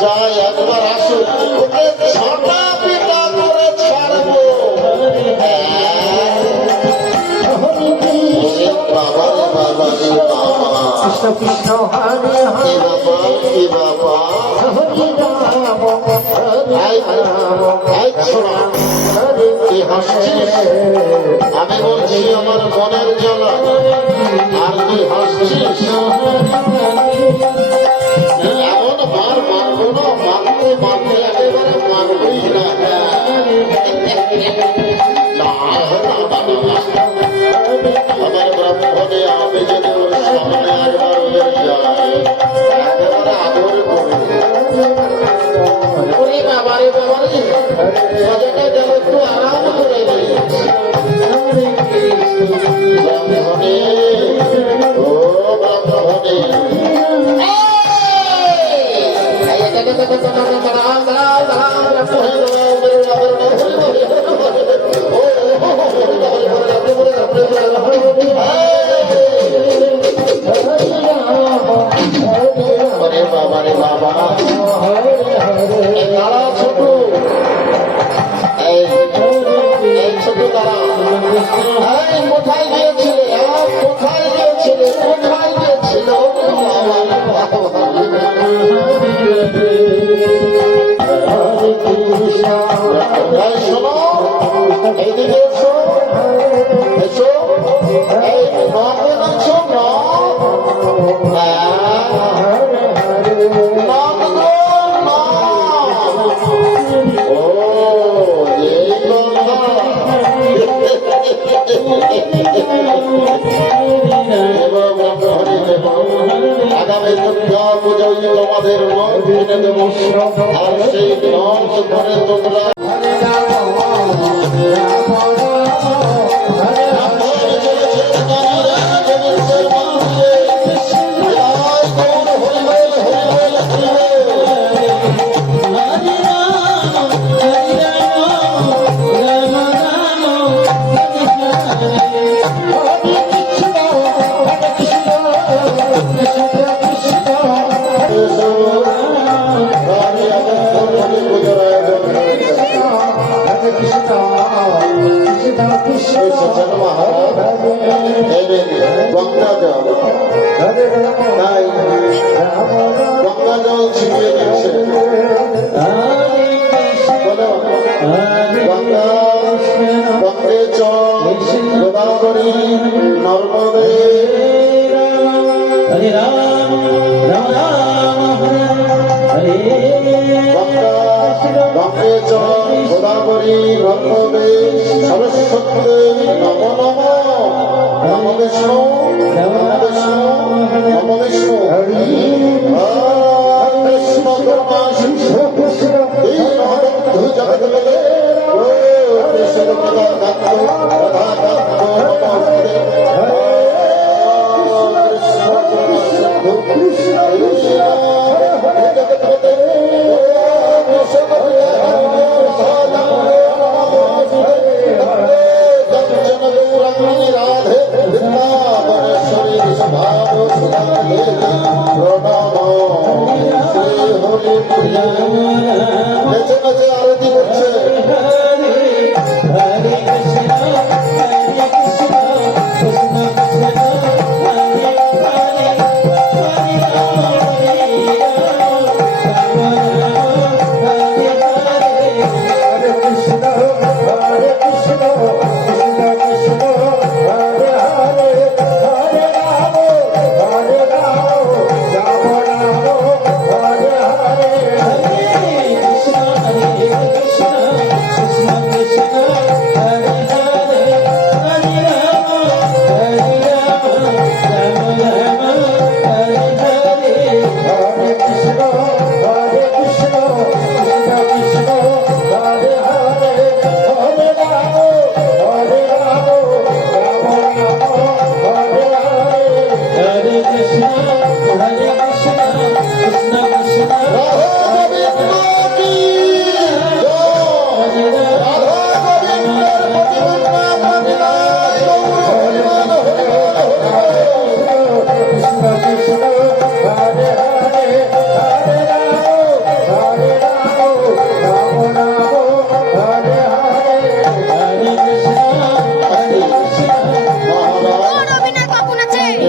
যাই একবার আসুন, ওকে ছটা পিতা করে ছাড়বো। বাবা বাবা কৃষ্ণ কৃষ্ণ হরে হরে বাবা কি বাবা আমি বলছি আমার মনের জ্বালা, আর তুই হাসছিস। এমন মার মারবো না, মারতে মারতে একেবারে মারবই না। আমার ব্রাহ্মণে আমি যদি ওর সামনে একবার যাই, একেবারে আদর করে বাবারে বাবারে সজাটা গেল একটু আরাম করে ব্রাহ্মণে ও ব্রাহ্মণে বাবারে বাবা ছোট এই ছোট তারা কোথায় গিয়েছিলে, কোথায় গিয়েছিলে, কোথায় গিয়েছিল? শোনো এইদিকে এসো, এসো এই নগর আছো আগামী দুর্গা পূজায় তোমাদের নাম কিনে দেবো, আর সেই নাম করে তোমরা গঙ্গা জল ছিটিয়ে দিচ্ছে। গঙ্গে চল গোদাবরী নর্মদে গঙ্গে চল গোদাবরী নর্মদে সরস্বতী নম নম নম বিষ্ণু নম বিষ্ণু নম বিষ্ণু কৃষ্ণ করমা শিশু দীনবন্ধু জগৎপদে কৃষ্ণ পদাকান্ত পদাকান্ত নমস্তে কৃষ্ণ কৃষ্ণ কৃষ্ণ জগৎপদে নেচে নেচে আরতি করছে।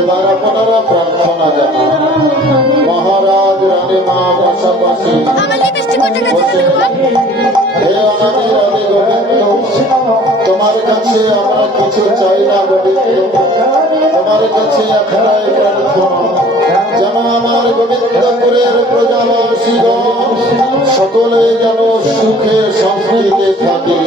এবার আপনারা প্রার্থনা জানান। মহারাজ রানী মা পাশাপাশি হে অনাদি রানী গোবিন্দ, তোমার কাছে আমরা কিছু চাই না গোবিন্দ, তোমার কাছে একটাই প্রার্থনা, যেন আমার গোবিন্দপুরের প্রজাবাসীগণ সকলে যেন সুখে শান্তিতে থাকে,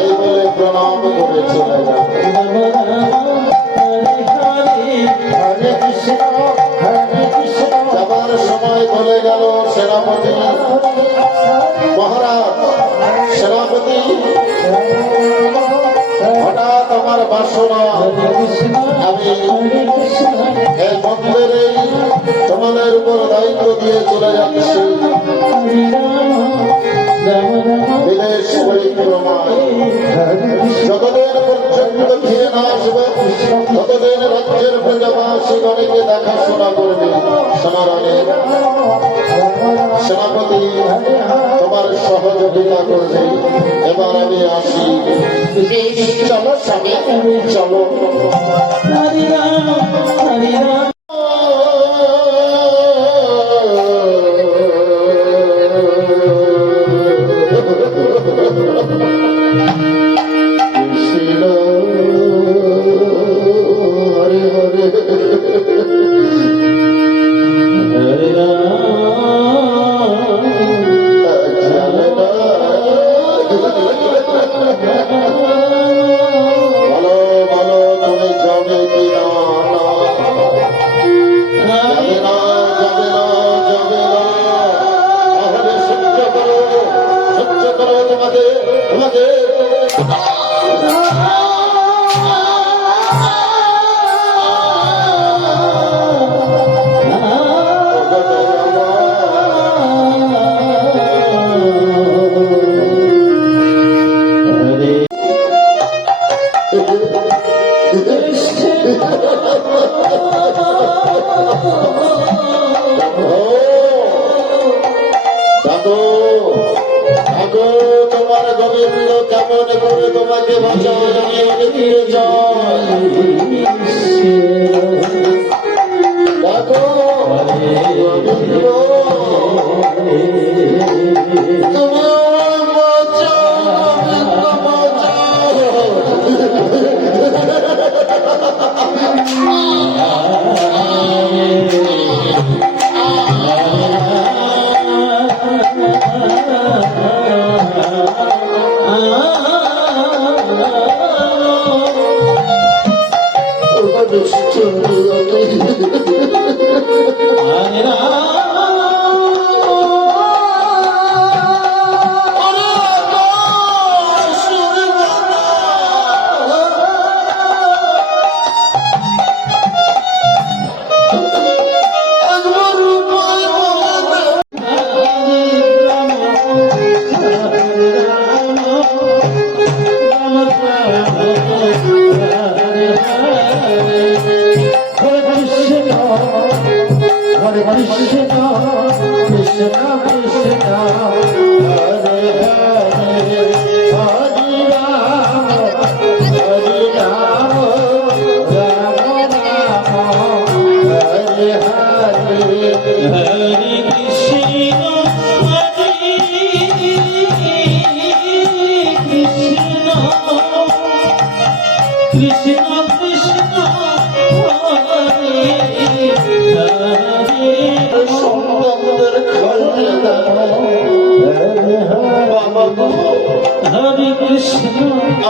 এই বলে প্রণাম করে চলে যাবে। যাবার সময় বলে গেল সেনাপতি মহারাজ, সেনাপতি হঠাৎ আমার বাসনা, আমি এই মন্দিরে তোমাদের উপর দায়িত্ব দিয়ে চলে যাচ্ছি বিদেশ পরিক্রমায়। যতদিন পর্যন্ত ফিরে না আসবে ততদিন রাজ্যের প্রজাবাসীগণকে দেখাশোনা করবে। সোনারানের সেনাপতি তোমার সহযোগিতা করবে। এবার আমি আসি। চলো স্বামী, চলো। তোমার গোবিন্দ কেমন করে তোমাকে বাঁচায়, আমি ফিরে যাই। দেখো তুমি সন্তানদের খাইয়ে হরে কৃষ্ণ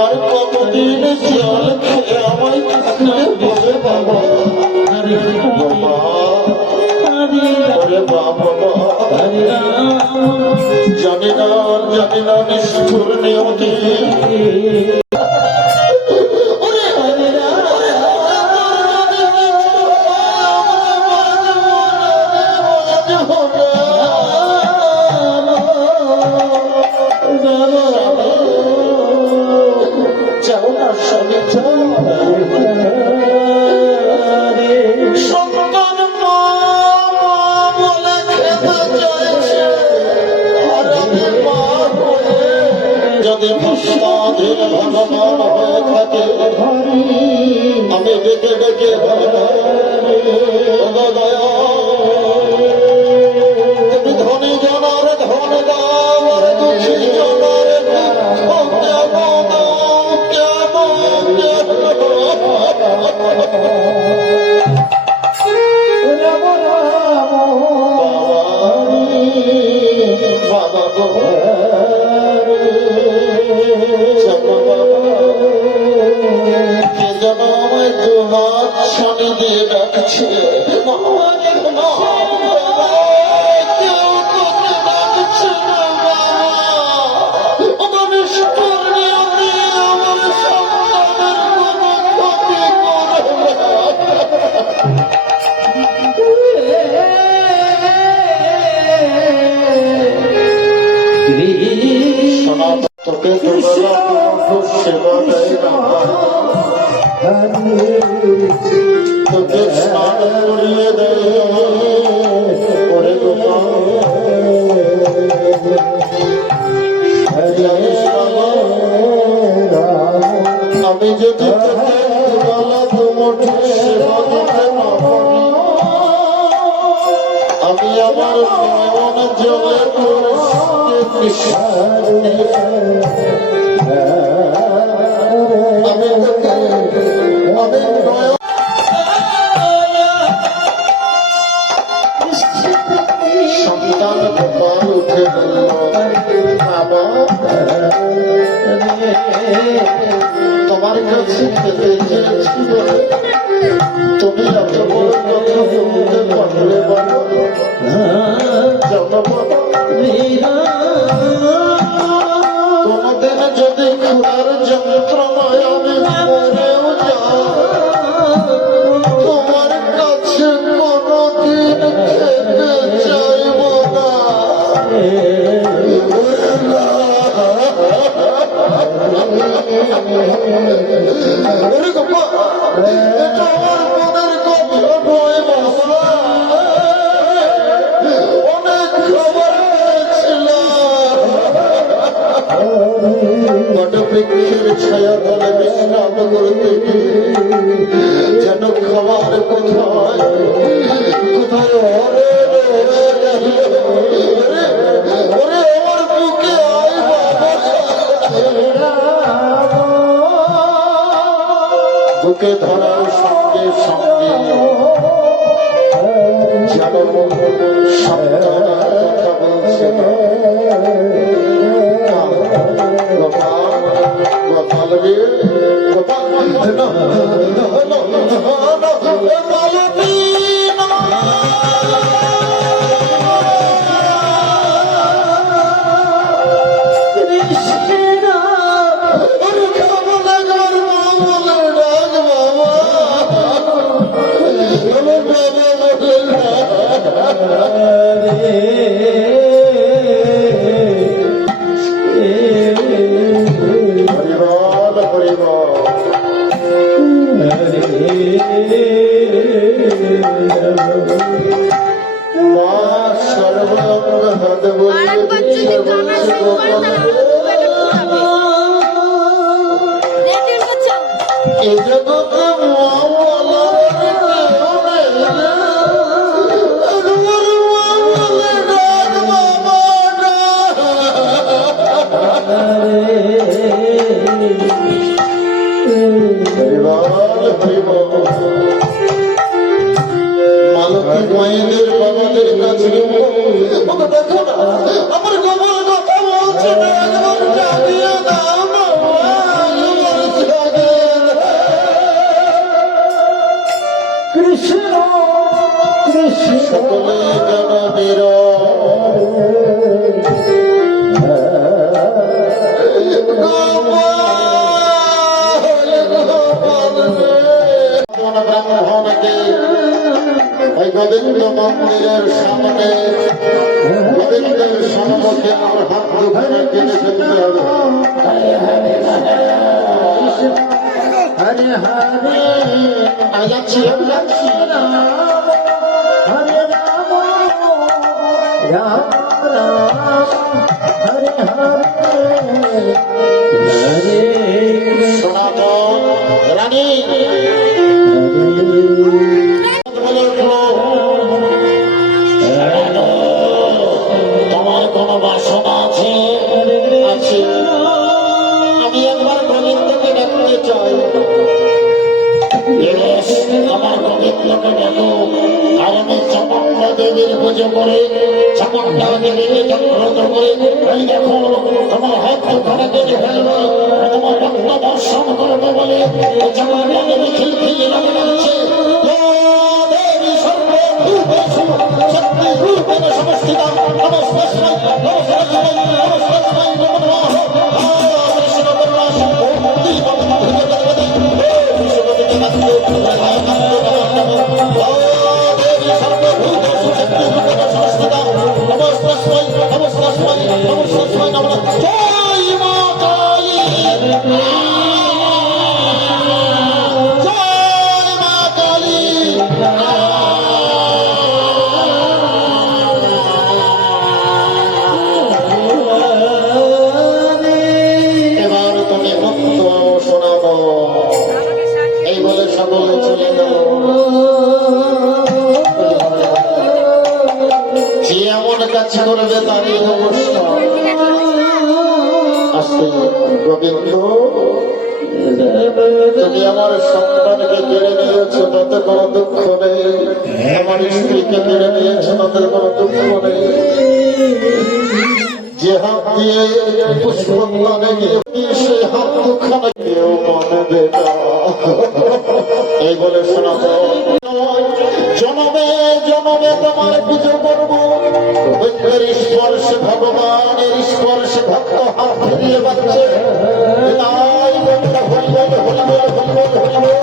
আর কতদিন জল খেয়ে আমায় বলে বাবা হরে বাবা হরে ওরে বাবা হরে রাম জানি না নিষ্ঠুর নিয়তি যাও না স্বামী যাও সন্তান মা বলে খেতে চাইছে আর আমি মা বলে যদি ভস্মাধীন ভগবান হয়ে থাকে আমি ডেকে ডেকে বলবো তুমি ধনী জনার ধন দাও আর দুঃখী জনার দুঃখ কেন বাবা গো কে যেন আমায় দু হাত ছানি দিয়ে ডাকছে কেউ তোকে ডাকছে না বাবা নিষ্ঠুর নিয়তি আমার সন্তানের কোনো ক্ষতি করে না তোকে দুবেলা খুব সেবা দেয় না তোকে স্নান করিয়ে দেয় ওরে গোপাল আমি যদি তোকে দুবেলা দুমুঠো সেবা দিতে না পারি আমি আমার নয়ন জলে সন্তান গোপাল উঠে বলল বাবা তোমার কাছে খেতে চেয়েছি বলে তুমি এত বড় কথা বলতে পারলে বাবা জানো বাবা কোনদিন যদি ক্ষুধার যন্ত্রণায় আমি মরেও যাই তোমার কাছে কোনদিন খেতে চাইব না এটা আমার মনের কথা নয় বাবা অনেক খবর বটবৃক্ষের ছায়া তলে বিশ্রাম করতে গিয়ে যেন খাবার কোথায় কোথায় ওরে আমার বুকে আয় বাবা বুকে ধরার সঙ্গে সঙ্গে যেন সন্তানের কথা বলছে গোপাল রে গোপাল হাত বলে আরেকবার যদি গানা শুরু করে তাহলে রেডি হচ্ছে এই জগতে মাওলা মালতী মায়েদের বাবাদের কাছে দেখো না আমার গোবর কথা বলছে না একবার জাগিয়ে দাও না একবার জাগিয়ে দাও। কৃষ্ণ কৃষ্ণ সকলে যেন ব্রাহ্মণকে ওই গোবিন্দ মন্দিরের সামনে গোবিন্দের সম্মুখে আমার হাত দুখানে কেটে ফেলতে হবে। হরে হরে আমি যাচ্ছি আমি যাচ্ছি হরে রাম রাম রাম হরে হরে হরে সনাতন রানী বলে উঠল, তোমার কোনো বাসনা আছে? আছে। আমি একবার গোবিন্দকে ডাকতে চাই। বেশ, আমার গোবিন্দকে ডাকো। আর আমি চামুণ্ডা দেবীর পুজো করে চামুণ্ডা দেবীকে জাগ্রত করে এই দেখো তোমার হাত দুখানে কেটে ফেলবো, তোমার রক্ত দর্শন করবো বলে চামুণ্ডা দেবী খিলখিলি লাগে যাচ্ছে। দেবী সর্বভূতেষু শক্তিরূপেণ সংস্থিতা নমস্তেস্মৈ নমস্তেস্মৈ নমস্তেস্মৈ নমো নমঃ। কৃষ্ণ করুণা সিন্ধু দীনবন্ধু জগৎপতে বিশ্বপতি জগৎপতে দেবী সর্বভূতেষু শক্তিরূপেণ সংস্থিতা নমস্তেস্মৈ নমস্তেস্মৈ নমস্তেস্মৈ নমো নমঃ। জয় মা কালী, জয় মা কালী। এবার তুমি মুক্ত শোনাবো, এই বলে সকলে চলে গেল। যে এমন কাজ করবে তারই অবস্থা। আসতে গোবিন্দ, তুমি আমার সন্তানকে কেড়ে নিয়েছো তাতে কোনো দুঃখ নেই, আমার স্ত্রীকে কেড়ে নিয়েছো তাতে কোনো দুঃখ নেই। যে হাত দিয়ে পুষ্পদানে গিয়ে সে হাত দুখানে কেউ মানবে না। এই বলে শোনাবো, জনমে জনমে তোমার পুজো করবো। বুদ্ধের স্পর্শে ভগবানের স্পর্শে ভক্ত হাত ফিরিয়ে পাচ্ছে। তাই বন্ধা হরিবল হরিবল হরিবল হরিবল।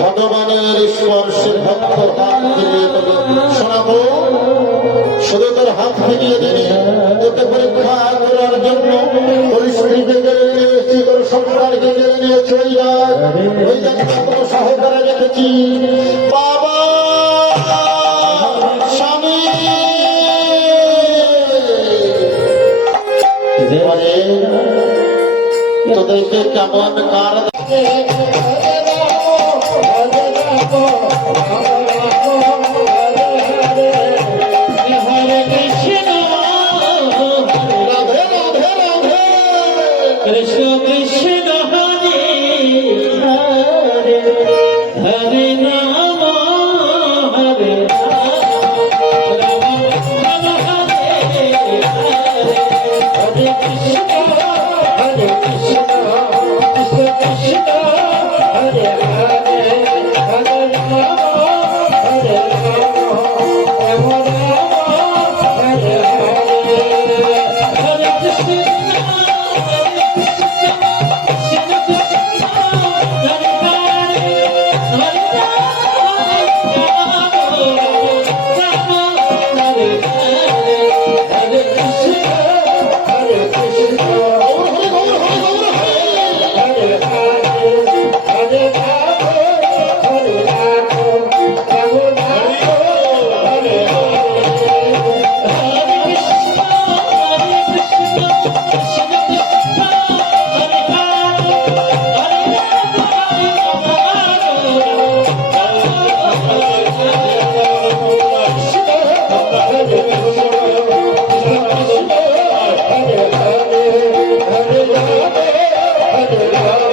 ভগবানের স্পর্শে ভক্ত হাত ফিরিয়ে দেবে। শোনাবো, শুধু তোর হাত ফিরিয়ে দিবি, তোকে পরীক্ষা করার জন্য পরিস্থিতিকে কেড়ে নিয়েছি, তোর সংসারকে কেড়ে নিয়েছি। ওই জায়গায় কত সহকারে রেখেছি বাবা স্বামী। তোদেরকে কেমন কার রাধে রাধে রাধে। কৃষ্ণ কৃষ্ণ হরে হরে হরে রাম হরে রাম রাম হরে হরে হরে কৃষ্ণ হরে কৃষ্ণ কৃষ্ণ কৃষ্ণ হরে হরে হরে রাম রাম